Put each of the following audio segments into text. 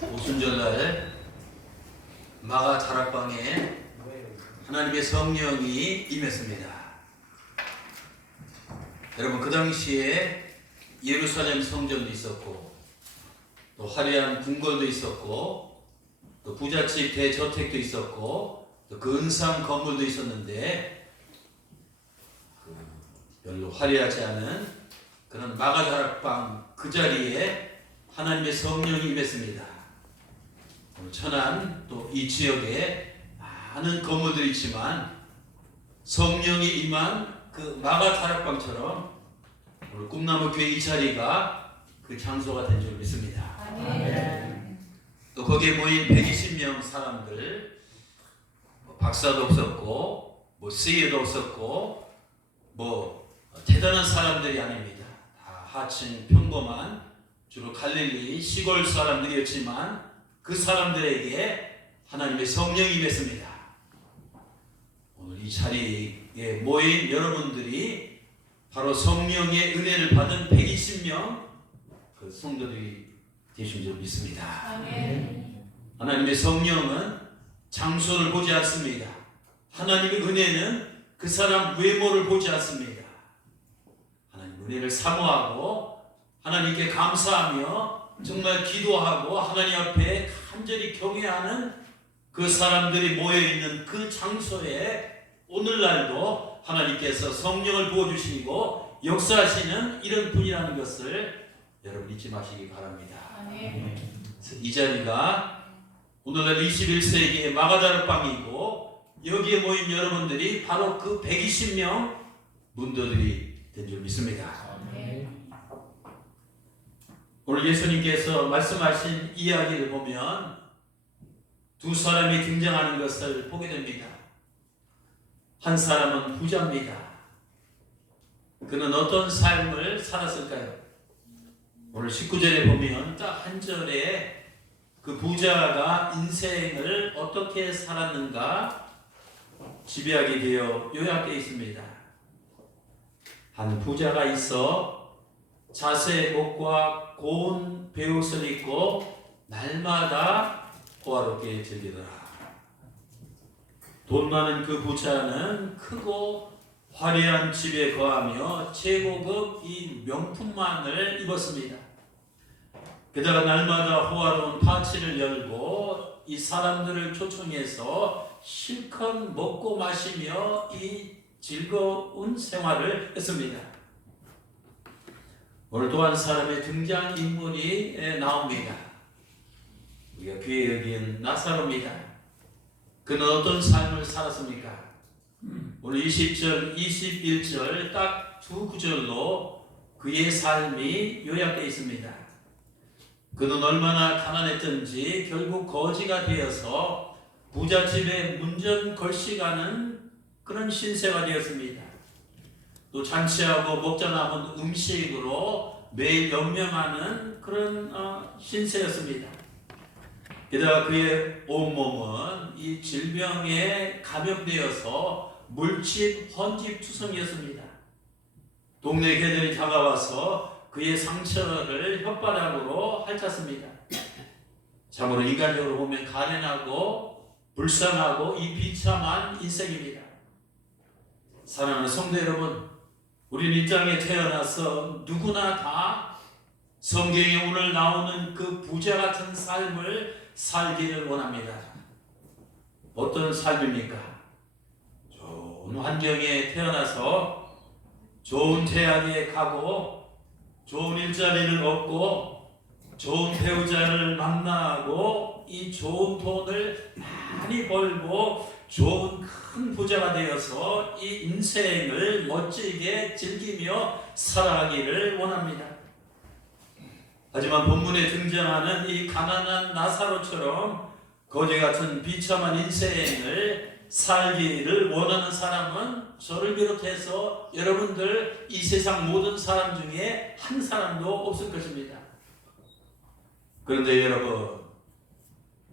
오순절날 마가 다락방에 하나님의 성령이 임했습니다. 여러분, 그 당시에 예루살렘 성전도 있었고 또 화려한 궁궐도 있었고 또 부잣집 대저택도 있었고 또 근사한 건물도 있었는데 별로 화려하지 않은 그런 마가 다락방 그 자리에 하나님의 성령이 임했습니다. 천안 또 이 지역에 많은 건물들이 있지만 성령이 임한 그 마가 다락방처럼 오늘 꿈나무 교회 이 자리가 그 장소가 된 줄 믿습니다. 아멘. 또 거기에 모인 120명 사람들, 박사도 없었고 CEO도 없었고 대단한 사람들이 아닙니다. 다 하층 평범한 주로 갈릴리 시골 사람들이었지만 그 사람들에게 하나님의 성령이 임했습니다. 오늘 이 자리에 모인 여러분들이 바로 성령의 은혜를 받은 120명 그 성도들이 되신 줄 믿습니다. 아멘. 하나님의 성령은 장소를 보지 않습니다. 하나님의 은혜는 그 사람 외모를 보지 않습니다. 하나님의 은혜를 사모하고 하나님께 감사하며 정말 기도하고 하나님 앞에 간절히 경외하는 그 사람들이 모여있는 그 장소에 오늘날도 하나님께서 성령을 부어주시고 역사하시는 이런 분이라는 것을 여러분 잊지 마시기 바랍니다. 이 자리가 오늘날 21세기의 마가다락방이고 여기에 모인 여러분들이 바로 그 120명 문도들이 된 줄 믿습니다. 오늘 예수님께서 말씀하신 이야기를 보면 두 사람이 등장하는 것을 보게 됩니다. 한 사람은 부자입니다. 그는 어떤 삶을 살았을까요? 오늘 19절에 보면 딱 한 절에 그 부자가 인생을 어떻게 살았는가 집요하게 되어 요약되어 있습니다. 한 부자가 있어 자색 옷과 고운 베옷을 입고 날마다 호화롭게 즐기더라. 돈 많은 그 부자는 크고 화려한 집에 거하며 최고급 이 명품만을 입었습니다. 게다가 날마다 호화로운 파티를 열고 이 사람들을 초청해서 실컷 먹고 마시며 이 즐거운 생활을 했습니다. 오늘 또 한 사람의 등장인물이 나옵니다. 우리가 귀에 여긴 나사로입니다. 그는 어떤 삶을 살았습니까? 오늘 20절, 21절 딱 두 구절로 그의 삶이 요약되어 있습니다. 그는 얼마나 가난했던지 결국 거지가 되어서 부잣집에 문전걸식하는 그런 신세가 되었습니다. 또 잔치하고 먹자 남은 음식으로 매일 연명하는 그런 신세였습니다. 게다가 그의 온몸은 이 질병에 감염되어서 물집, 헌집투성이었습니다. 동네 개들이 다가와서 그의 상처를 혓바닥으로 핥았습니다. 참으로 인간적으로 보면 가난하고 불쌍하고 이 비참한 인생입니다. 사랑하는 성도 여러분, 우리는 이 땅에 태어나서 누구나 다 성경에 오늘 나오는 그 부자 같은 삶을 살기를 원합니다. 어떤 삶입니까? 좋은 환경에 태어나서 좋은 대학에 가고 좋은 일자리를 얻고 좋은 배우자를 만나고 이 좋은 돈을 많이 벌고 좋은 큰 부자가 되어서 이 인생을 멋지게 즐기며 살아가기를 원합니다. 하지만 본문에 등장하는 이 가난한 나사로처럼 거지 같은 비참한 인생을 살기를 원하는 사람은 저를 비롯해서 여러분들 이 세상 모든 사람 중에 한 사람도 없을 것입니다. 그런데 여러분,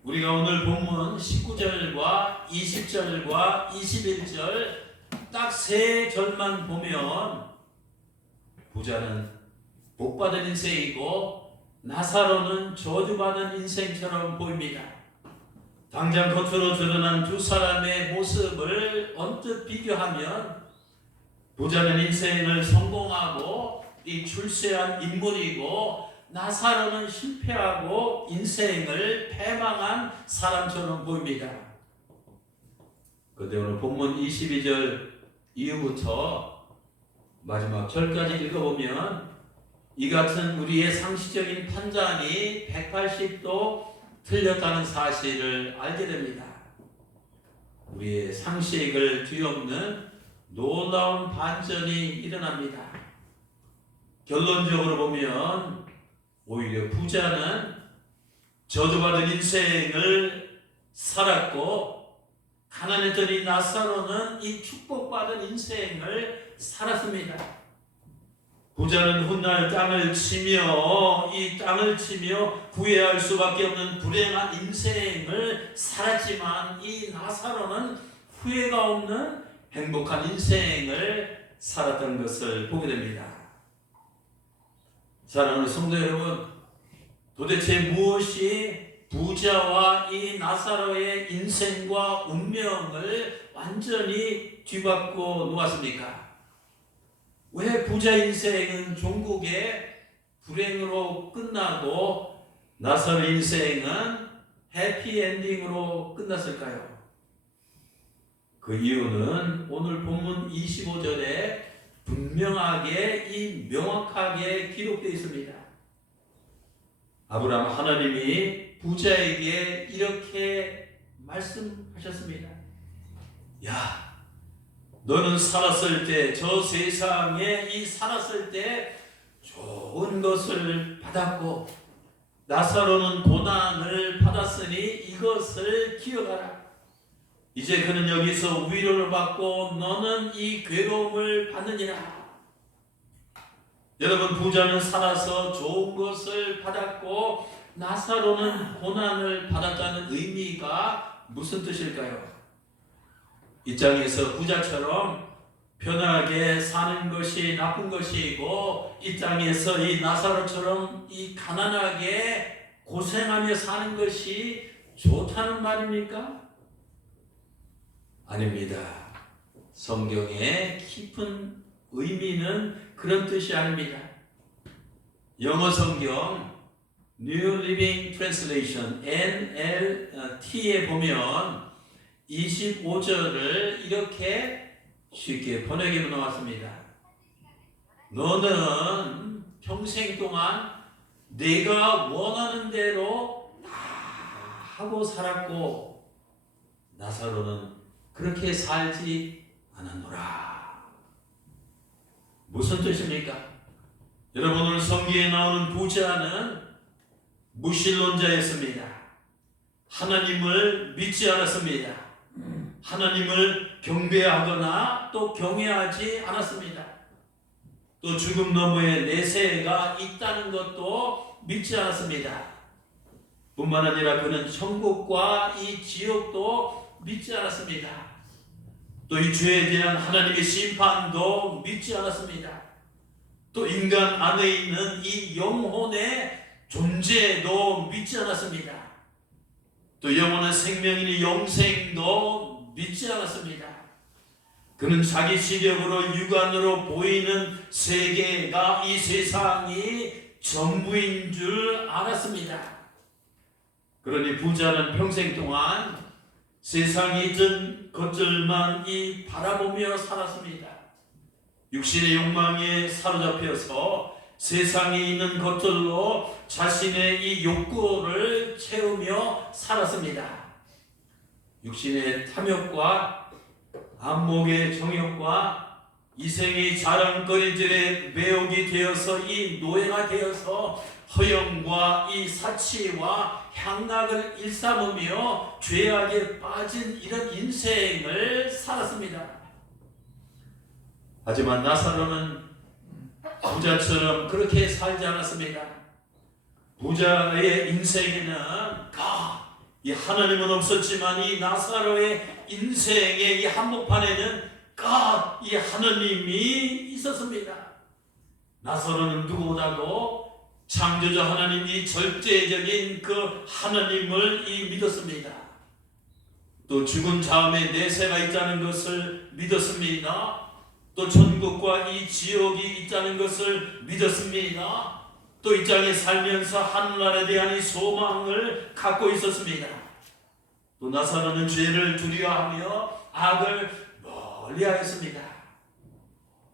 우리가 오늘 본문 19절과 20절과 21절 딱 세 절만 보면 부자는 복받은 인생이고 나사로는 저주받은 인생처럼 보입니다. 당장 겉으로 드러난 두 사람의 모습을 언뜻 비교하면 부자는 인생을 성공하고 이 출세한 인물이고 나사로는 실패하고 인생을 패망한 사람처럼 보입니다. 그런데 오늘 본문 22절 이후부터 마지막 절까지 읽어보면 이 같은 우리의 상식적인 판단이 180도 틀렸다는 사실을 알게 됩니다. 우리의 상식을 뒤엎는 놀라운 반전이 일어납니다. 결론적으로 보면 오히려 부자는 저주받은 인생을 살았고 가난했던 이 나사로는 이 축복받은 인생을 살았습니다. 부자는 훗날 땅을 치며 이 땅을 치며 후회할 수밖에 없는 불행한 인생을 살았지만 이 나사로는 후회가 없는 행복한 인생을 살았던 것을 보게 됩니다. 사랑하는 성도 여러분, 도대체 무엇이 부자와 이 나사로의 인생과 운명을 완전히 뒤바꿔 놓았습니까? 왜 부자 인생은 종국의 불행으로 끝나고 나사로 인생은 해피엔딩으로 끝났을까요? 그 이유는 오늘 본문 25절에 분명하게 명확하게 기록되어 있습니다. 아브라함 하나님이 부자에게 이렇게 말씀하셨습니다. 야, 너는 살았을 때, 저 세상에 살았을 때 좋은 것을 받았고 나사로는 고난을 받았으니 이것을 기억하라. 이제 그는 여기서 위로를 받고 너는 이 괴로움을 받느니라. 여러분, 부자는 살아서 좋은 것을 받았고 나사로는 고난을 받았다는 의미가 무슨 뜻일까요? 이 땅에서 부자처럼 편하게 사는 것이 나쁜 것이고 이 땅에서 이 나사로처럼 이 가난하게 고생하며 사는 것이 좋다는 말입니까? 아닙니다. 성경의 깊은 의미는 그런 뜻이 아닙니다. 영어 성경 New Living Translation NLT에 보면 25절을 이렇게 쉽게 번역해 놓았습니다. 너는 평생 동안 내가 원하는 대로 다 하고 살았고 나사로는 그렇게 살지 않았노라. 무슨 뜻입니까? 여러분, 오늘 성경에 나오는 부자는 무신론자였습니다. 하나님을 믿지 않았습니다. 하나님을 경배하거나 또 경외하지 않았습니다. 또 죽음 너머에 내세가 있다는 것도 믿지 않았습니다. 뿐만 아니라 그는 천국과 이 지옥도 믿지 않았습니다. 또 이 죄에 대한 하나님의 심판도 믿지 않았습니다. 또 인간 안에 있는 이 영혼의 존재도 믿지 않았습니다. 또 영원한 생명인 영생도 믿지 않았습니다. 그는 자기 시력으로 육안으로 보이는 세계가 이 세상이 전부인 줄 알았습니다. 그러니 부자는 평생 동안 세상에 있던 것들만 바라보며 살았습니다. 육신의 욕망에 사로잡혀서 세상에 있는 것들로 자신의 이 욕구를 채우며 살았습니다. 육신의 탐욕과 안목의 정욕과 이생의 자랑거리들의 매혹이 되어서 이 노예가 되어서 허영과 이 사치와 향락을 일삼으며 죄악에 빠진 이런 인생을 살았습니다. 하지만 나사로는 부자처럼 그렇게 살지 않았습니다. 부자의 인생에는 이 하나님은 없었지만 이 나사로의 인생의 이 한복판에는 이 하나님이 있었습니다. 나사로는 누구보다도 창조자 하나님이 절대적인 그 하나님을 믿었습니다. 또 죽은 다음에 내세가 있다는 것을 믿었습니다. 또 천국과 이 지옥이 있다는 것을 믿었습니다. 또 이 땅에 살면서 하늘나라에 대한 이 소망을 갖고 있었습니다. 또 나사로는 죄를 두려워하며 악을 멀리하였습니다.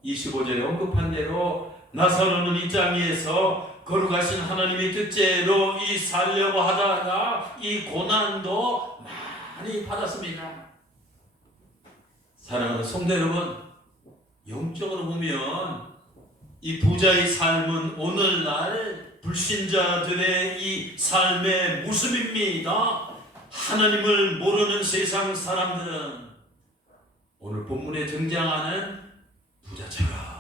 25절에 언급한 대로 나사로는 이 땅 위에서 거룩하신 하나님의 뜻대로 이 살려고 하다가 이 고난도 많이 받았습니다. 사랑하는 성도 여러분, 영적으로 보면 이 부자의 삶은 오늘날 불신자들의 이 삶의 모습입니다. 하나님을 모르는 세상 사람들은 오늘 본문에 등장하는 부자처럼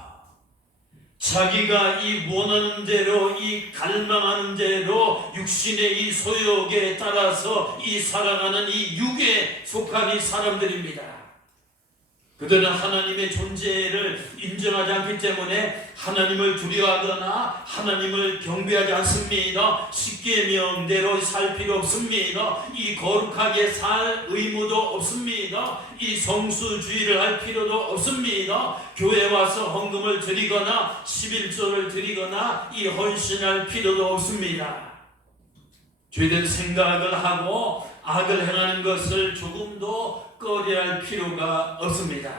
자기가 이 원하는 대로, 이 갈망하는 대로 육신의 이 소욕에 따라서 이 살아가는 이 육에 속한 이 사람들입니다. 그들은 하나님의 존재를 인정하지 않기 때문에 하나님을 두려워하거나 하나님을 경배하지 않습니다. 십계명대로 살 필요 없습니다. 이 거룩하게 살 의무도 없습니다. 이 성수주의를 할 필요도 없습니다. 교회 와서 헌금을 드리거나 11조를 드리거나 이 헌신할 필요도 없습니다. 죄된 생각을 하고 악을 행하는 것을 조금도 꺼려할 필요가 없습니다.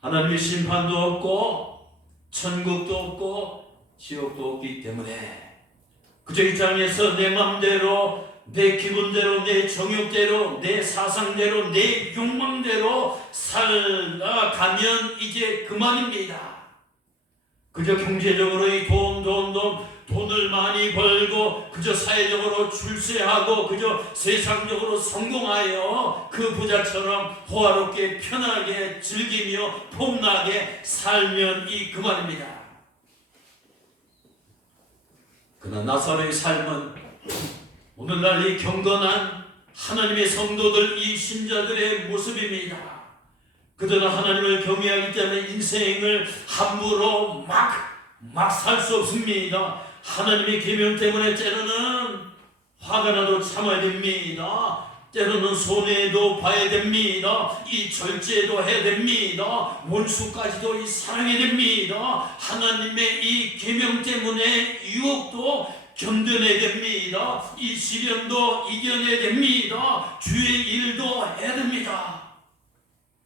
하나님의 심판도 없고 천국도 없고 지옥도 없기 때문에 그저 이 땅에서 내 마음대로, 내 기분대로, 내 정욕대로, 내 사상대로, 내 욕망대로 살아가면 이제 그만입니다. 그저 경제적으로 이 돈을 많이 벌고 그저 사회적으로 출세하고 그저 세상적으로 성공하여 그 부자처럼 호화롭게 편하게 즐기며 폼나게 살면 이 그만입니다. 그러나 나사로의 삶은 오늘날 이 경건한 하나님의 성도들, 이 신자들의 모습입니다. 그들은 하나님을 경외하기 때문에 인생을 함부로 막 살 수 없습니다. 하나님의 계명 때문에 때로는 화가 나도 참아야 됩니다. 때로는 손해도 봐야 됩니다. 이 절제도 해야 됩니다. 원수까지도 이 사랑해야 됩니다. 하나님의 이 계명 때문에 유혹도 견뎌내야 됩니다. 이 시련도 이겨내야 됩니다. 주의 일도 해야 됩니다.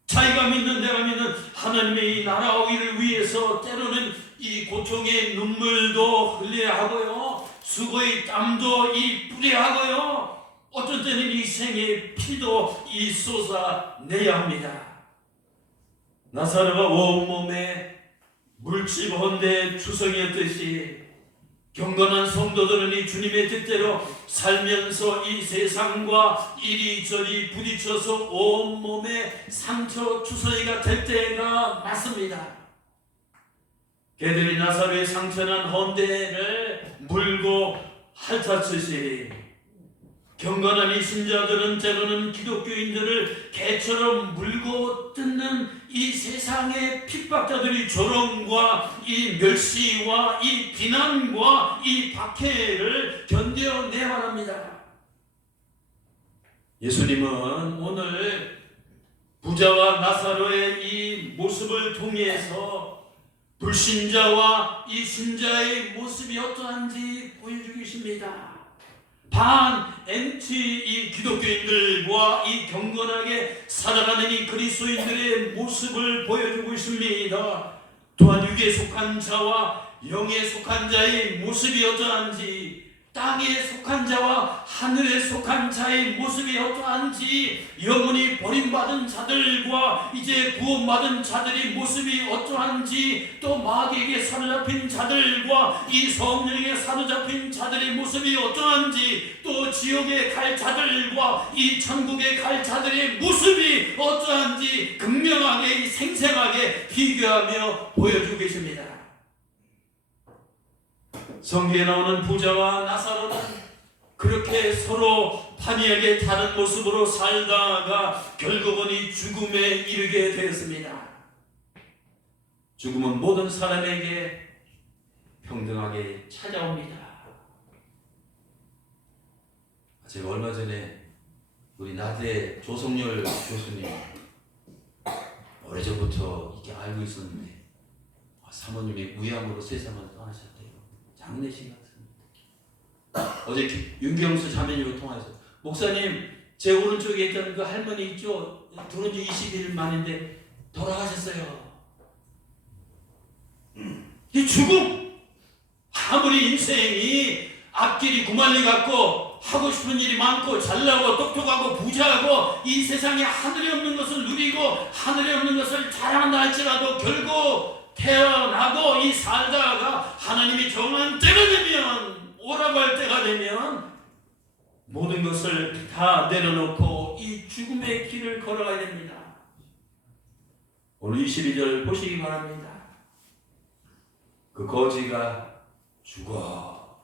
자기가 믿는, 내가 믿는 하나님의 이 나라와 일을 위해서 때로는 이 고통의 눈물도 흘려야 하고요, 수고의 땀도 이 뿌려야 하고요, 어떤 때는 이 생의 피도 이 쏟아내야 합니다. 나사로가 온몸에 물집헌데 주성이었듯이 경건한 성도들은 이 주님의 뜻대로 살면서 이 세상과 이리저리 부딪혀서 온몸에 상처 주성이가 될 때가 맞습니다. 걔들이 나사로의 상처난 헌대를 물고 핥았듯이 경건한 이 신자들은 때로는 기독교인들을 개처럼 물고 뜯는 이 세상의 핍박자들이 조롱과 이 멸시와 이 비난과 이 박해를 견뎌내야 합니다. 예수님은 오늘 부자와 나사로의 이 모습을 통해서 불신자와 이 신자의 모습이 어떠한지 보여주고 계십니다. MT 이 기독교인들과 이 경건하게 살아가는 이 그리스도인들의 모습을 보여주고 있습니다. 또한 육에 속한 자와 영에 속한 자의 모습이 어떠한지, 땅에 속한 자와 하늘에 속한 자의 모습이 어떠한지, 영원히 버림받은 자들과 이제 구원받은 자들의 모습이 어떠한지, 또 마귀에게 사로잡힌 자들과 이 성령에게 사로잡힌 자들의 모습이 어떠한지, 또 지옥에 갈 자들과 이 천국에 갈 자들의 모습이 어떠한지 극명하게 생생하게 비교하며 보여주고 계십니다. 성경에 나오는 부자와 나사로는 그렇게 서로 판이하게 다른 모습으로 살다가 결국은 이 죽음에 이르게 되었습니다. 죽음은 모든 사람에게 평등하게 찾아옵니다. 제가 얼마 전에 우리 나대 조성열 교수님 오래전부터 이렇게 알고 있었는데 사모님이 무양으로 세상을 떠나셨대요. 장례식 같습니다. 어제 윤경수 자매님과 통화해서 목사님 제 오른쪽에 있던 그 할머니 있죠? 들어온 지 20일 만인데 돌아가셨어요. 이 죽음! 아무리 인생이 앞길이 구말리 같고 하고 싶은 일이 많고 잘나고 똑똑하고 부자하고 이 세상에 하늘에 없는 것을 누리고 하늘에 없는 것을 자랑한다 할지라도 결국 태어나고 이 살다가 하나님이 정한 때가 되면 오라고 할 때가 되면 모든 것을 다 내려놓고 이 죽음의 길을 걸어가야 됩니다. 오늘 22절 보시기 바랍니다. 그 거지가 죽어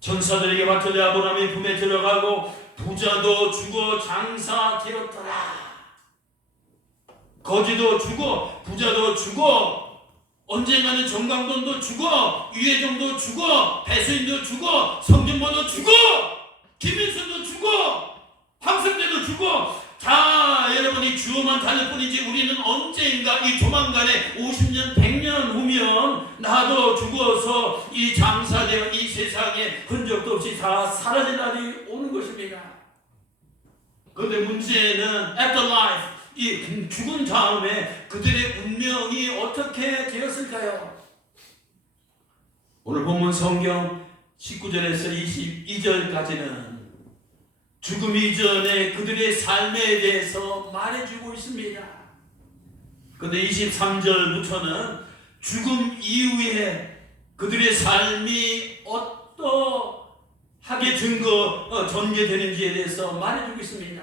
천사들에게 맡겨져 아브라함의 품에 들어가고 부자도 죽어 장사되었더라. 거지도 죽어 부자도 죽어 언젠가는 정강돈도 죽어 유해종도 죽어 배수인도 죽어 성준모도 죽어 김민수도 죽어 황성대도 죽어. 자 여러분이 주어만 다닐 뿐이지 우리는 언젠가 이 조만간에 50년 100년 후면 나도 죽어서 이 장사되어 이 세상에 흔적도 없이 다 사라질 날이 오는 것입니다. 그런데 문제는 afterlife 이 죽은 다음에 그들의 운명이 어떻게 되었을까요? 오늘 본문 성경 19절에서 22절까지는 죽음 이전에 그들의 삶에 대해서 말해주고 있습니다. 그런데 23절부터는 죽음 이후에 그들의 삶이 어떠하게 전개되는지에 대해서 말해주고 있습니다.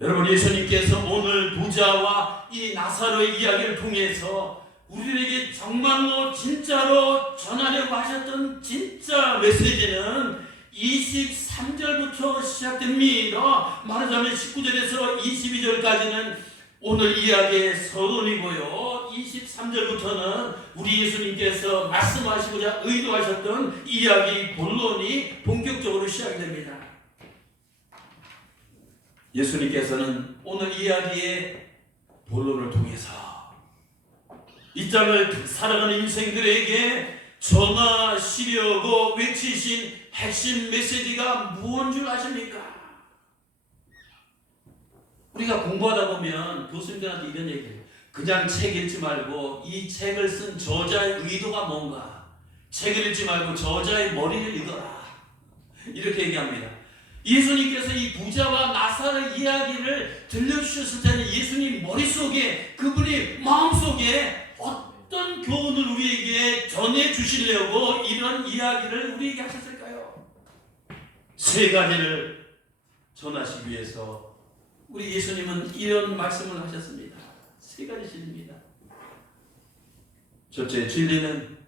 여러분 예수님께서 오늘 부자와 이 나사로의 이야기를 통해서 우리에게 정말로 진짜로 전하려고 하셨던 진짜 메시지는 23절부터 시작됩니다. 말하자면 19절에서 22절까지는 오늘 이야기의 서론이고요. 23절부터는 우리 예수님께서 말씀하시고자 의도하셨던 이야기 본론이 본격적으로 시작이 됩니다. 예수님께서는 오늘 이야기의 본론을 통해서 이 땅을 살아가는 인생들에게 전하시려고 외치신 핵심 메시지가 무엇인 줄 아십니까? 우리가 공부하다 보면 교수님들한테 이런 얘기해요. 그냥 책 읽지 말고 이 책을 쓴 저자의 의도가 뭔가 책을 읽지 말고 저자의 머리를 읽어라 이렇게 얘기합니다. 예수님께서 이 부자와 나사로의 이야기를 들려주셨을 때는 예수님 머릿속에 그분이 마음속에 어떤 교훈을 우리에게 전해주시려고 이런 이야기를 우리에게 하셨을까요? 세 가지를 전하시기 위해서 우리 예수님은 이런 말씀을 하셨습니다. 세 가지 진리입니다. 첫째 진리는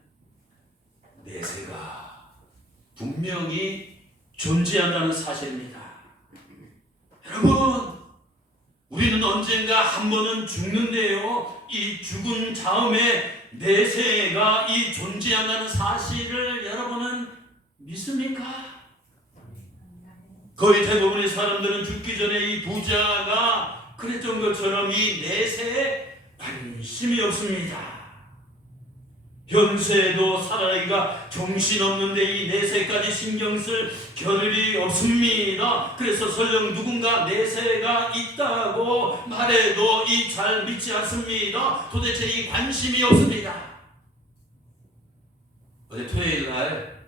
내세가 분명히 존재한다는 사실입니다. 여러분 우리는 언젠가 한 번은 죽는데요. 이 죽은 다음에 내세가 이 존재한다는 사실을 여러분은 믿습니까? 거의 대부분의 사람들은 죽기 전에 이 부자가 그랬던 것처럼 이 내세에 관심이 없습니다. 현세에도 살아가기가 정신없는데 이 내세까지 신경 쓸 겨를이 없습니다. 그래서 설령 누군가 내세가 있다고 말해도 이 잘 믿지 않습니다. 도대체 이 관심이 없습니다. 어제 토요일 날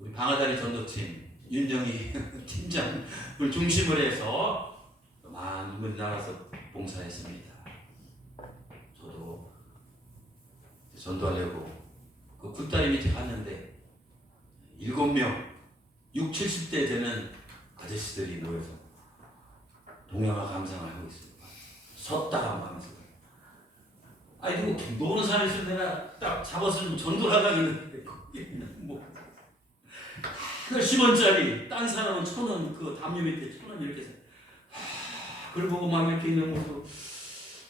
우리 방아다리 전도팀 윤정희 팀장을 중심으로 해서 많은 분이 나가서 봉사했습니다. 저도 전도하려고 그 굴다리 밑에 갔는데 7명 60, 70대 되는 아저씨들이 모여서 동양화 감상을 하고 있습니다. 섰다가 하면서 아니 누구 노는 사람이 있으면 내가 딱 잡았으면 전도를 하려고 했는데 뭐 10원짜리 딴 사람은 1,000원 그 담요 밑에 1,000원 이렇게 해서 그걸 보고 막 이렇게 있는 모습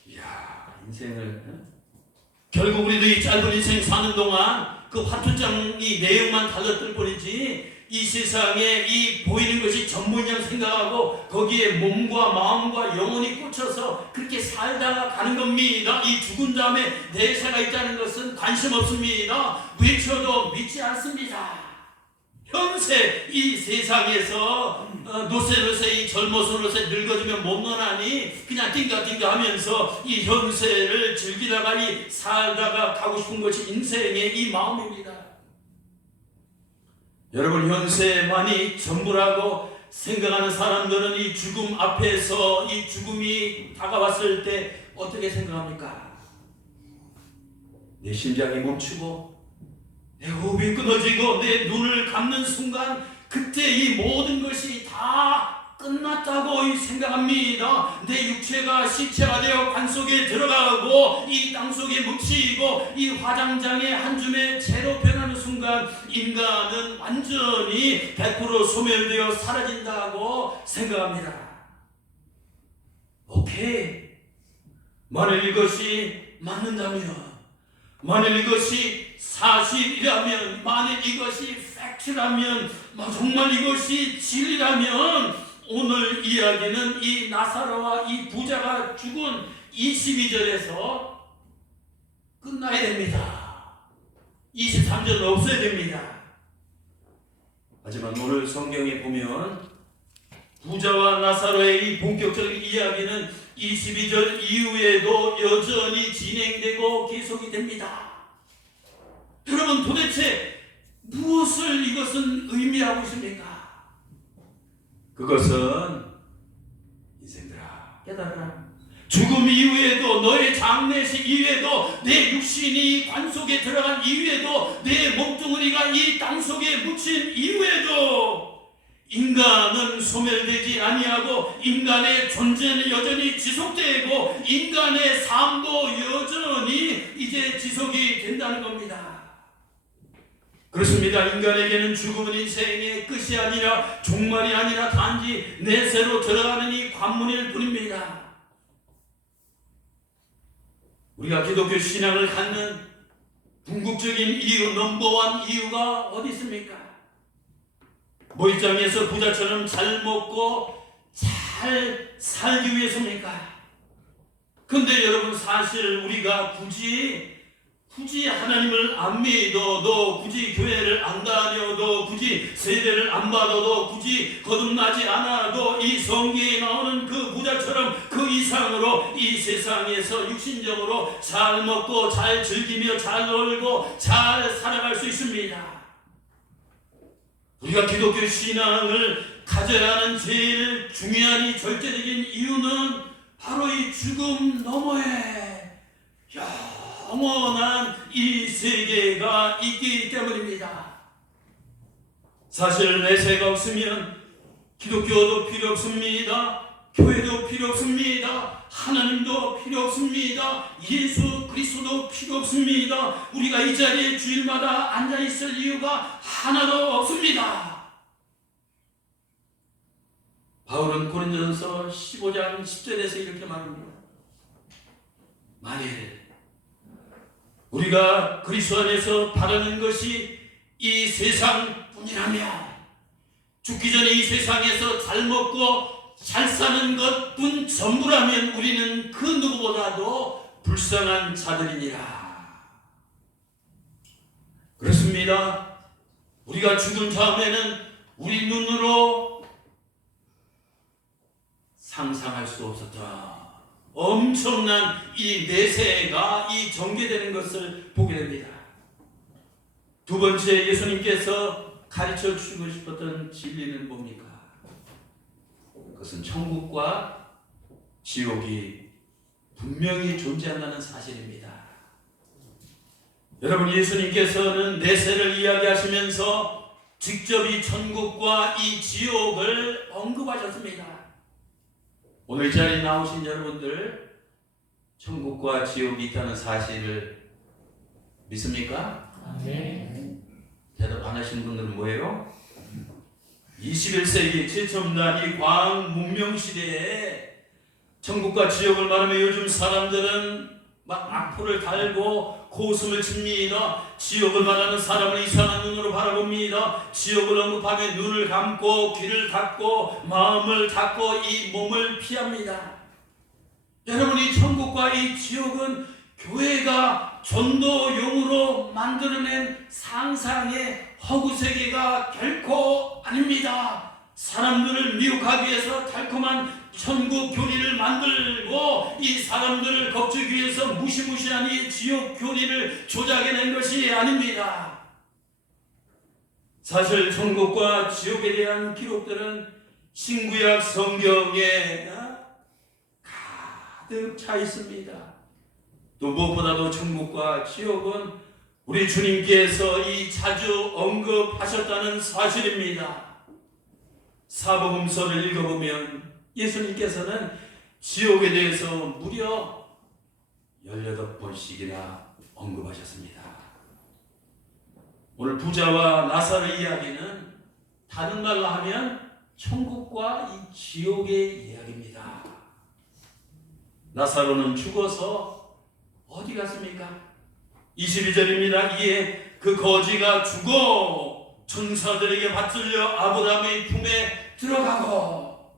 이야 인생을 결국 우리도 이 짧은 인생 사는 동안 그 화투장이 내용만 달랐을 뿐이지 이 세상에 이 보이는 것이 전부냐 생각하고 거기에 몸과 마음과 영혼이 꽂혀서 그렇게 살다가 가는 겁니다. 이 죽은 다음에 내세가 있다는 것은 관심 없습니다. 외쳐도 믿지 않습니다. 현세 이 세상에서 노세노세 이 젊어서 노세 늙어지면 못 노나니 그냥 띵가띵가 하면서 이 현세를 즐기다가 이 살다가 가고 싶은 것이 인생의 이 마음입니다. 여러분, 현세만이 전부라고 생각하는 사람들은 이 죽음 앞에서 이 죽음이 다가왔을 때 어떻게 생각합니까? 내 심장이 멈추고 내 호흡이 끊어지고 내 눈을 감는 순간 그때 이 모든 것이 다 끝났다고 생각합니다. 내 육체가 시체가 되어 관 속에 들어가고 이 땅 속에 묻히고 이 화장장의 한 줌의 재로 변하는 순간 인간은 완전히 100% 소멸되어 사라진다고 생각합니다. 오케이. 만일 이것이 맞는다면, 만일 이것이 사실이라면, 만일 이것이 팩트라면, 정말 이것이 진리라면 오늘 이야기는 이 나사로와 이 부자가 죽은 22절에서 끝나야 됩니다. 23절은 없어야 됩니다. 하지만 오늘 성경에 보면 부자와 나사로의 이 본격적인 이야기는 22절 이후에도 여전히 진행되고 계속이 됩니다. 여러분, 도대체 무엇을 이것은 의미하고 있습니까? 그것은 인생들아 깨달아라. 죽음 이후에도, 너의 장례식 이후에도, 내 육신이 관 속에 들어간 이후에도, 내 몸뚱어리가 이 땅 속에 묻힌 이후에도 인간은 소멸되지 아니하고 인간의 존재는 여전히 지속되고 인간의 삶도 여전히 이제 지속이 된다는 겁니다. 그렇습니다. 인간에게는 죽음은 인생의 끝이 아니라 종말이 아니라 단지 내세로 들어가는 이 관문일 뿐입니다. 우리가 기독교 신앙을 갖는 궁극적인 이유, 넘버원 이유가 어디 있습니까? 모이장에서 부자처럼 잘 먹고 잘 살기 위해서입니까? 근데 여러분, 사실 우리가 굳이 하나님을 안 믿어도, 굳이 교회를 안 다녀도, 굳이 세례를 안 받아도, 굳이 거듭나지 않아도 이 성경에 나오는 그 부자처럼 그 이상으로 이 세상에서 육신적으로 잘 먹고 잘 즐기며 잘 놀고 잘 살아갈 수 있습니다. 우리가 기독교 신앙을 가져야 하는 제일 중요한 이 절대적인 이유는 바로 이 죽음 너머에 영원한 이 세계가 있기 때문입니다. 사실 내세가 없으면 기독교도 필요 없습니다. 교회도 필요 없습니다. 하나님도 필요 없습니다. 예수 그리스도도 필요 없습니다. 우리가 이 자리에 주일마다 앉아있을 이유가 하나도 없습니다. 바울은 고린도전서 15장 10절에서 이렇게 말합니다. 만일 우리가 그리스도 안에서 바라는 것이 이 세상뿐이라면, 죽기 전에 이 세상에서 잘 먹고 잘 사는 것뿐 전부라면 우리는 그 누구보다도 불쌍한 자들이니라. 그렇습니다. 우리가 죽은 다음에는 우리 눈으로 상상할 수 없었던 엄청난 이 내세가 이 전개되는 것을 보게 됩니다. 두 번째, 예수님께서 가르쳐 주고 싶었던 진리는 뭡니까? 그것은 천국과 지옥이 분명히 존재한다는 사실입니다. 여러분, 예수님께서는 내세를 이야기하시면서 직접 이 천국과 이 지옥을 언급하셨습니다. 오늘 자리에 나오신 여러분들, 천국과 지옥이 있다는 사실을 믿습니까? 아멘. 대답 안 하시는 분들은 뭐예요? 21세기 최첨단 이 과학 문명 시대에 천국과 지옥을 말하며 요즘 사람들은 막 악포를 달고 고숨을 칩니다. 지옥을 말하는 사람을 이상한 눈으로 바라봅니다. 지옥을 언급하면 눈을 감고 귀를 닫고 마음을 닫고 이 몸을 피합니다. 여러분, 이 천국과 이 지옥은 교회가 전도용으로 만들어낸 상상의 허구세계가 결코 아닙니다. 사람들을 미혹하기 위해서 달콤한 천국 교리를 만들고 이 사람들을 겁주기 위해서 무시무시한 이 지옥 교리를 조작해낸 것이 아닙니다. 사실 천국과 지옥에 대한 기록들은 신구약 성경에 가득 차 있습니다. 또 무엇보다도 천국과 지옥은 우리 주님께서 이 자주 언급하셨다는 사실입니다. 사복음서를 읽어보면 예수님께서는 지옥에 대해서 무려 18번씩이나 언급하셨습니다. 오늘 부자와 나사로 이야기는 다른 말로 하면 천국과 이 지옥의 이야기입니다. 나사로는 죽어서 어디 갔습니까? 22절입니다. 이에 그 거지가 죽어 천사들에게 받들려 아브라함의 품에 들어가고,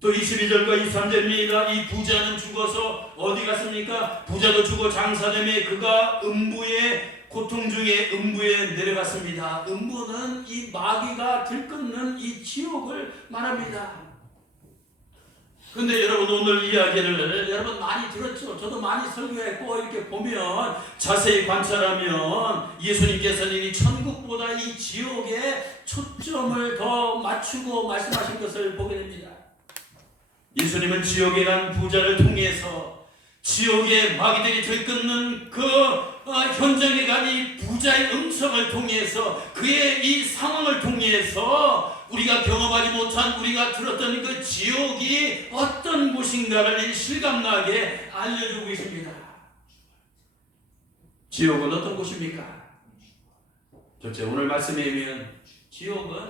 또 22절과 23절입니다. 이 부자는 죽어서 어디 갔습니까? 부자도 죽어 장사되매 그가 음부의 고통 중에 음부에 내려갔습니다. 음부는 이 마귀가 들끓는 이 지옥을 말합니다. 근데 여러분, 오늘 이야기를 여러분 많이 들었죠? 저도 많이 설교했고, 이렇게 보면 자세히 관찰하면 예수님께서는 이 천국보다 이 지옥에 초점을 더 맞추고 말씀하신 것을 보게 됩니다. 예수님은 지옥에 간 부자를 통해서 지옥의 마귀들이 들끓는 그 현장에 간 이 부자의 음성을 통해서, 그의 이 상황을 통해서 우리가 경험하지 못한, 우리가 들었던 그 지옥이 어떤 곳인가를 실감나게 알려주고 있습니다. 지옥은 어떤 곳입니까? 첫째, 오늘 말씀에 의하면 지옥은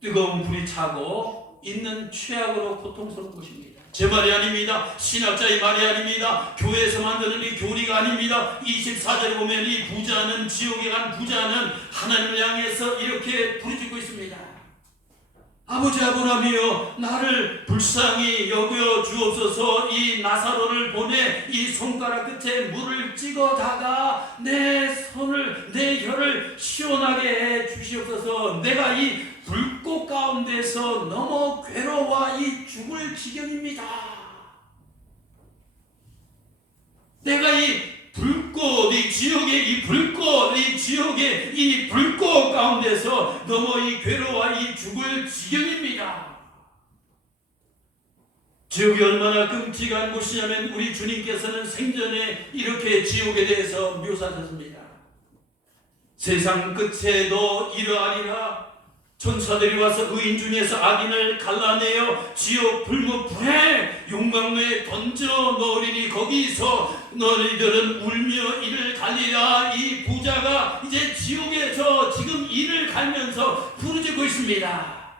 뜨거운 불이 차고 있는 최악으로 고통스러운 곳입니다. 제 말이 아닙니다. 신학자의 말이 아닙니다. 교회에서 만드는 이 교리가 아닙니다. 24절에 보면 이 부자는, 지옥에 간 부자는 하나님을 향해서 이렇게 부르짖고 있습니다. 아버지 아브라함이여, 나를 불쌍히 여겨 주옵소서. 이 나사로를 보내 이 손가락 끝에 물을 찍어다가 내 손을, 내 혀를 시원하게 해 주시옵소서. 내가 이 불꽃 가운데서 너무 괴로워 이 죽을 지경입니다. 내가 이 불꽃, 이 지옥의 이 불꽃, 이 지옥의 이 불꽃 가운데서 너무 이 괴로워 이 죽을 지경입니다. 지옥이 얼마나 끔찍한 곳이냐면 우리 주님께서는 생전에 이렇게 지옥에 대해서 묘사하셨습니다. 세상 끝에도 이러하리라. 천사들이 와서 의인 중에서 악인을 갈라내어 지옥 불못불에 용광로에 던져 넣으리니 거기서 너희들은 울며 이를 갈리라. 이 부자가 이제 지옥에서 지금 이를 갈면서 부르짖고 있습니다.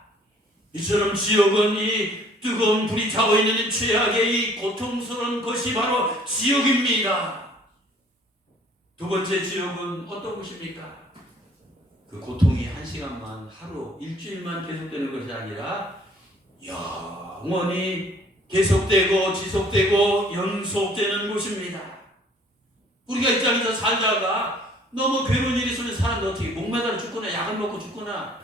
이처럼 지옥은 이 뜨거운 불이 타고 있는 이 최악의 이 고통스러운 것이 바로 지옥입니다. 두 번째 지옥은 어떤 곳입니까? 그 고통이 한 시간만, 하루, 일주일만 계속되는 것이 아니라 영원히 계속되고 지속되고 연속되는 곳입니다. 우리가 이 땅에서 살다가 너무 괴로운 일이 있으면 사람들 어떻게 목매달아 죽거나 약을 먹고 죽거나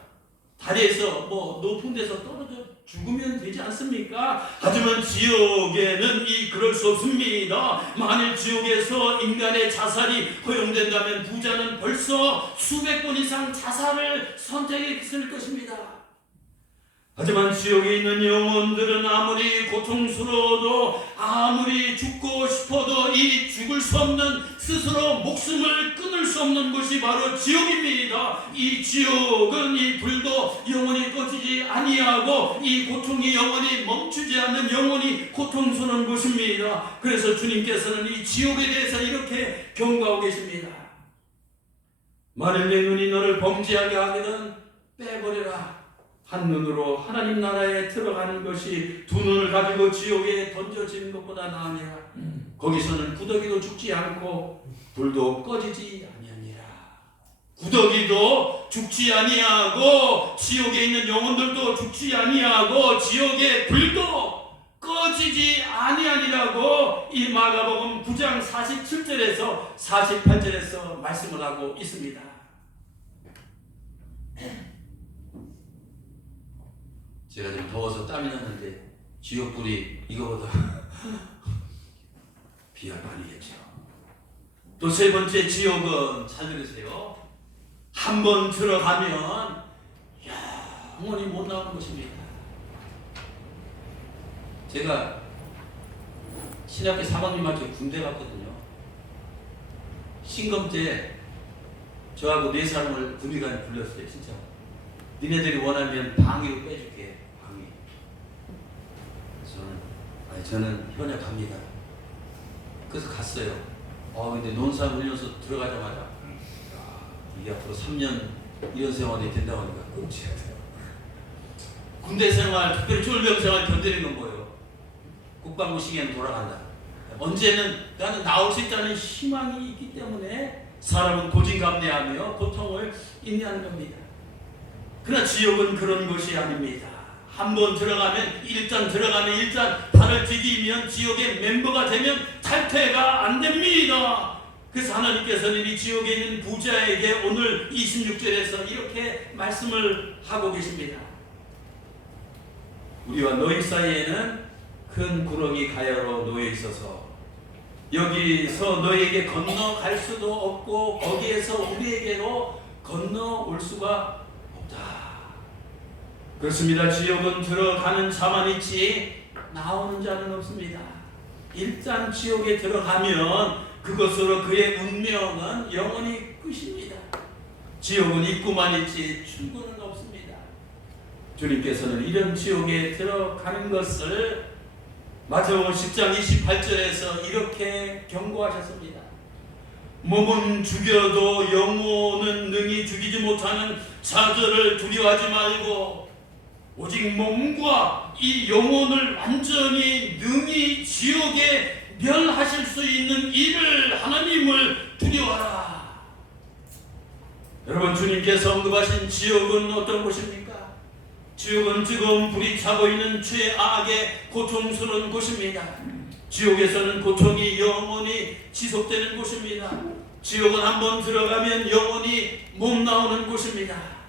다리에서 뭐 높은 데서 떨어져 죽으면 되지 않습니까? 하지만 지옥에는 그럴 수 없습니다. 만일 지옥에서 인간의 자살이 허용된다면 부자는 벌써 수백 번 이상 자살을 선택했을 것입니다. 하지만 지옥에 있는 영혼들은 아무리 고통스러워도, 아무리 죽고 싶어도 이 죽을 수 없는, 스스로 목숨을 끊을 수 없는 곳이 바로 지옥입니다. 이 지옥은 이 불도 영원히 꺼지지 아니하고 이 고통이 영원히 멈추지 않는 영원히 고통스러운 곳입니다. 그래서 주님께서는 이 지옥에 대해서 이렇게 경고하고 계십니다. 만일 내 눈이 너를 범죄하게 하거든 빼버려라. 한눈으로 하나님 나라에 들어가는 것이 두 눈을 가지고 지옥에 던져지는 것보다 나으니라. 거기서는 구더기도 죽지 않고 불도 꺼지지 아니하니라. 구더기도 죽지 아니하고 지옥에 있는 영혼들도 죽지 아니하고 지옥의 불도 꺼지지 아니하니라고 이 마가복음 9장 47절에서 48절에서 말씀을 하고 있습니다. 제가 좀 더워서 땀이 나는데 지옥불이 이거보다 비할 바이겠죠. 또 세 번째 지옥은 잘 들으세요. 한번 들어가면 영원히 못 나오는 것입니다. 제가 신학교 3학년밖에 군대 갔거든요. 신검 때 저하고 4사람을 군의관이 불렀어요. 진짜 니네들이 원하면 방위로 빼줄게. 방위. 저는 현역합니다. 그래서 갔어요. 근데 논산훈련소 들어가자마자 이게 앞으로 3년 이런 생활이 된다고 하니까 끔찍해요. 군대 생활, 특별히 쫄병 생활 견디는 건 뭐예요? 국방부 시계는 돌아간다. 언제는 나는 나올 수 있다는 희망이 있기 때문에 사람은 고진감래하며 고통을 인내하는 겁니다. 그러나 지옥은 그런 것이 아닙니다. 한번 들어가면 일단 발을 디디면 지옥의 멤버가 되면 탈퇴가 안 됩니다. 그래서 하나님께서는 이 지옥에 있는 부자에게 오늘 26절에서 이렇게 말씀을 하고 계십니다. 우리와 너희 사이에는 큰 구렁이 가야로 놓여 있어서 여기서 너희에게 건너갈 수도 없고 거기에서 우리에게로 건너올 수가 없다. 그렇습니다. 지옥은 들어가는 자만 있지 나오는 자는 없습니다. 일단 지옥에 들어가면 그것으로 그의 운명은 영원히 끝입니다. 지옥은 입구만 있지 출구는 없습니다. 주님께서는 이런 지옥에 들어가는 것을 마태복음 10장 28절에서 이렇게 경고하셨습니다. 몸은 죽여도 영혼은 능히 죽이지 못하는 자들을 두려워하지 말고 오직 몸과 이 영혼을 완전히 능히 지옥에 멸하실 수 있는 이를 하나님을 두려워하라. 여러분, 주님께서 언급하신 지옥은 어떤 곳입니까? 지옥은 뜨거운 불이 타고 있는 죄악의 고통스러운 곳입니다. 지옥에서는 고통이 영원히 지속되는 곳입니다. 지옥은 한번 들어가면 영원히 못 나오는 곳입니다.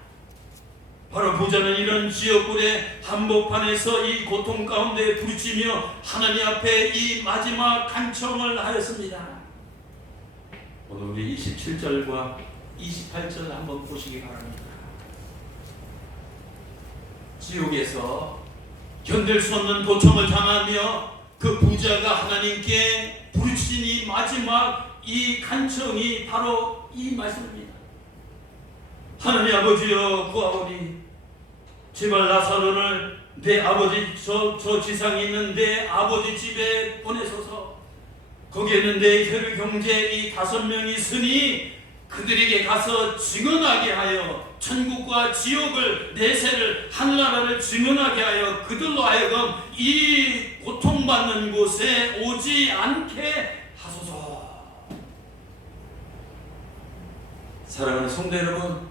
바로 부자는 이런 지옥불의 한복판에서 이 고통 가운데 부르짖으며 하나님 앞에 이 마지막 간청을 하였습니다. 오늘 우리 27절과 28절 한번 보시기 바랍니다. 지옥에서 견딜 수 없는 고통을 당하며 그 부자가 하나님께 부르짖은 이 마지막 이 간청이 바로 이 말씀입니다. 하나님 아버지여 구하오니 제발 나사로를 내 아버지 저 지상에 있는 내 아버지 집에 보내소서. 거기에는 내 혈육 형제 이 5명이 있으니 그들에게 가서 증언하게 하여 천국과 지옥을 내세를 한나라를 증언하게 하여 그들로 하여금 이 고통받는 곳에 오지 않게 하소서. 사랑하는 성도 여러분,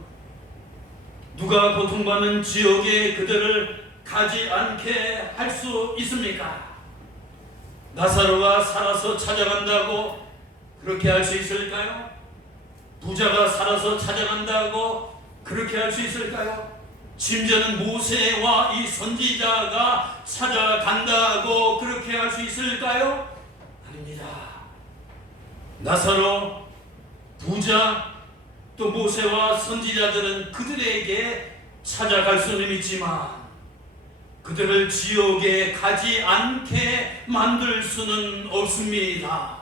누가 고통받는 지옥에 그들을 가지 않게 할 수 있습니까? 나사로가 살아서 찾아간다고 그렇게 할 수 있을까요? 부자가 살아서 찾아간다고 그렇게 할 수 있을까요? 심지어는 모세와 이 선지자가 찾아간다고 그렇게 할 수 있을까요? 아닙니다. 나사로, 부자, 또 모세와 선지자들은 그들에게 찾아갈 수는 있지만 그들을 지옥에 가지 않게 만들 수는 없습니다.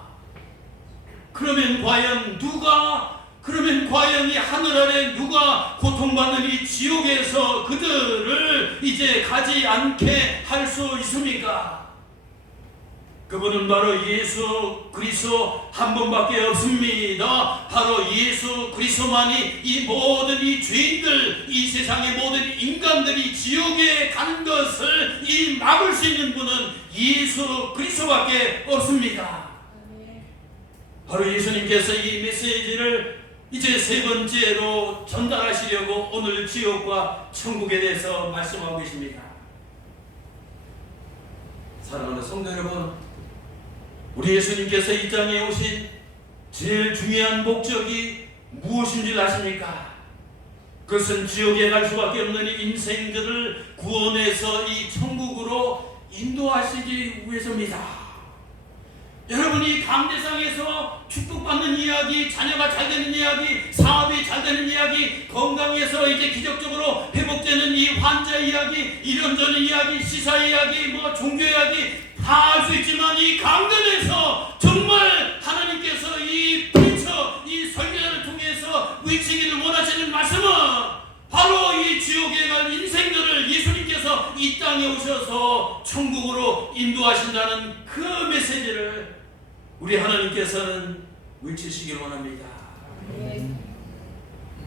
그러면 과연 이 하늘 아래 누가 고통받는 이 지옥에서 그들을 이제 가지 않게 할 수 있습니까? 그분은 바로 예수 그리스도 한 분밖에 없습니다. 바로 예수 그리스도만이 이 모든 이 죄인들, 이 세상의 모든 인간들이 지옥에 가는 것을 이 막을 수 있는 분은 예수 그리스도밖에 없습니다. 바로 예수님께서 이 메시지를 이제 세 번째로 전달하시려고 오늘 지옥과 천국에 대해서 말씀하고 계십니다. 사랑하는 성도 여러분, 우리 예수님께서 이 땅에 오신 제일 중요한 목적이 무엇인 줄 아십니까? 그것은 지옥에 갈 수밖에 없는 이 인생들을 구원해서 이 천국으로 인도하시기 위해서입니다. 여러분이 강대상에서 축복받는 이야기, 자녀가 잘 되는 이야기, 사업이 잘 되는 이야기, 건강에서 이제 기적적으로 회복되는 이 환자 이야기, 이런저런 이야기, 시사 이야기, 뭐 종교 이야기 다 알 수 있지만 이 강단에서 정말 하나님께서 이 프리처, 이 설교자를 통해서 외치기를 원하시는 말씀은 바로 이 지옥에 갈 인생들을 예수님께서 이 땅에 오셔서 천국으로 인도하신다는 그 메시지를 우리 하나님께서는 외치시길 원합니다.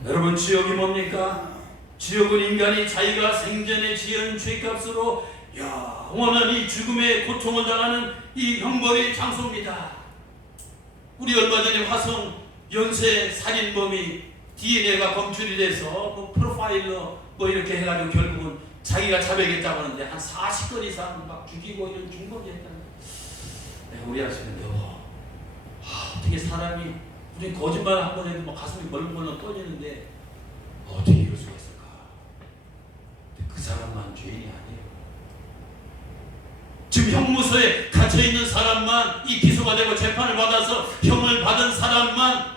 여러분, 지옥이 뭡니까? 지옥은 인간이 자기가 생전에 지은 죄값으로 영원한 이 죽음의 고통을 당하는 이 형벌의 장소입니다. 우리 얼마 전에 화성 연쇄 살인범이 DNA가 검출이 돼서 뭐 프로파일러 뭐 이렇게 해가지고 결국은 자기가 자백했다고 하는데 한 40건 이상 막 죽이고 이런 중범죄했다는 거예요. 우리 아시는데 어떻게 사람이 우리 거짓말 한 번 해도 막 가슴이 벌렁벌렁 떨리는데 어떻게 이럴 수가 있을까? 근데 그 사람만 죄인이 아니에요. 지금 형무소에 갇혀있는 사람만, 이 기소가 되고 재판을 받아서 형을 받은 사람만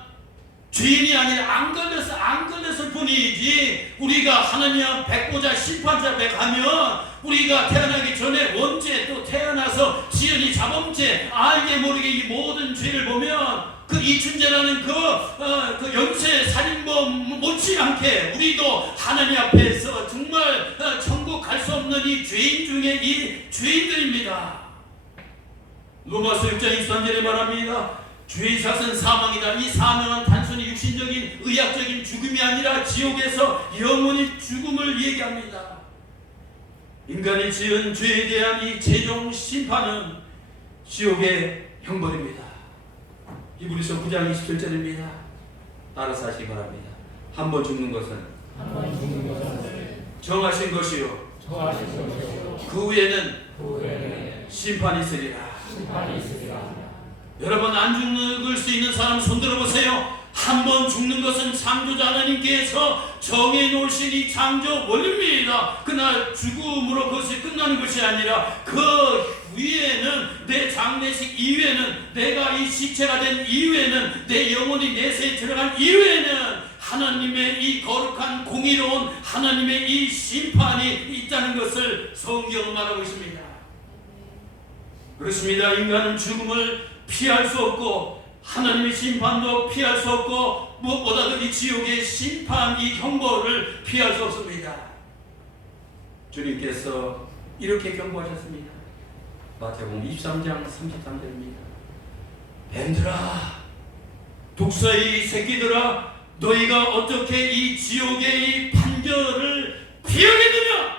죄인이 아니라 안 걸렸을 뿐이지, 우리가 하나님 앞에 보자 심판자 앞에 가면 우리가 태어나기 전에 원죄, 또 태어나서 지은 이 자범죄, 알게 모르게 이 모든 죄를 보면 그 이춘재라는 그 연쇄 살인범 못지않게 우리도 하나님 앞에서 정말 천국 갈 수 없는 이 죄인 중에 이 죄인들입니다. 로마서 6장 23절에 말합니다. 죄의 삭은 사망이다. 이 사망은 단순히 육신적인 의학적인 죽음이 아니라 지옥에서 영원히 죽음을 얘기합니다. 인간이 지은 죄에 대한 이 최종 심판은 지옥의 형벌입니다. 히브리서 9장 27절입니다. 따라서 하시기 바랍니다. 한 번 죽는 것은 정하신 것이요 그 후에는 심판이 있으리라. 여러분, 안 죽을 수 있는 사람 손 들어보세요. 한 번 죽는 것은 창조자 하나님께서 정해놓으신 이 창조 원리입니다. 그날 죽음으로 그것이 끝나는 것이 아니라 그 위에는, 내 장례식 이후에는, 내가 이 시체가 된 이후에는, 내 영혼이 내세에 들어간 이후에는 하나님의 이 거룩한 공의로운 하나님의 이 심판이 있다는 것을 성경은 말하고 있습니다. 그렇습니다. 인간은 죽음을 피할 수 없고 하나님의 심판도 피할 수 없고 무엇보다도 이 지옥의 심판, 이 형벌을 피할 수 없습니다. 주님께서 이렇게 경고하셨습니다. 마태복음 23장 33절입니다. 뱀들아, 독사의 새끼들아, 너희가 어떻게 이 지옥의 이 판결을 피하겠느냐?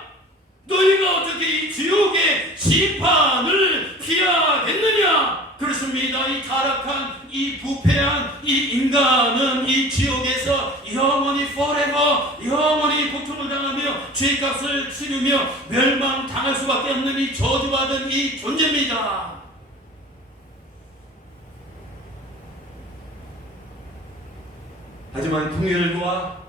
너희가 어떻게 이 지옥의 심판을 피하겠느냐? 그렇습니다. 이 타락한, 이 부패한 이 인간은 이 지옥에서 영원히 forever, 영원히 고통을 당하며 죄값을 치르며 멸망당할 수밖에 없는 이 저주받은 이 존재입니다. 하지만 궁예를 보아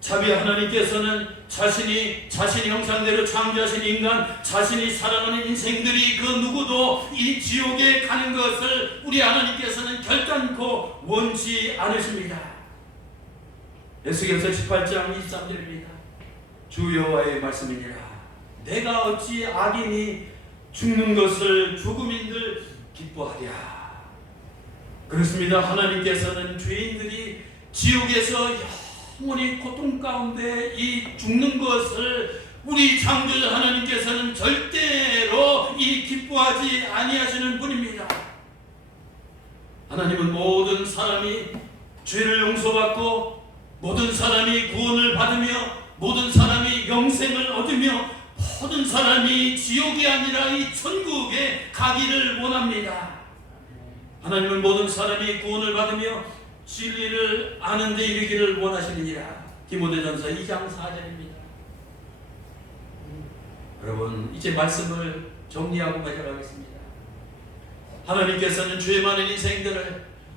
자비 하나님께서는 자신이 형상대로 창조하신 인간, 자신이 사랑하는 인생들이 그 누구도 이 지옥에 가는 것을 우리 하나님께서는 결단코 원치 않으십니다. 에스겔서 18장 23절입니다. 주 여호와의 말씀이니라. 내가 어찌 악인이 죽는 것을 조금인들 기뻐하랴. 그렇습니다. 하나님께서는 죄인들이 지옥에서 영원히 고통 가운데 이 죽는 것을 우리 창조자 하나님께서는 절대로 이 기뻐하지 구하지 아니하시는 분입니다. 하나님은 모든 사람이 죄를 용서받고 모든 사람이 구원을 받으며 모든 사람이 영생을 얻으며 모든 사람이 지옥이 아니라 이 천국에 가기를 원합니다. 하나님은 모든 사람이 구원을 받으며 진리를 아는 데 이르기를 원하시느니라. 디모데전서 2장 4절입니다. 여러분, 이제 말씀을 정리하고 가져가겠습니다. 하나님께서는 죄 많은 인생들을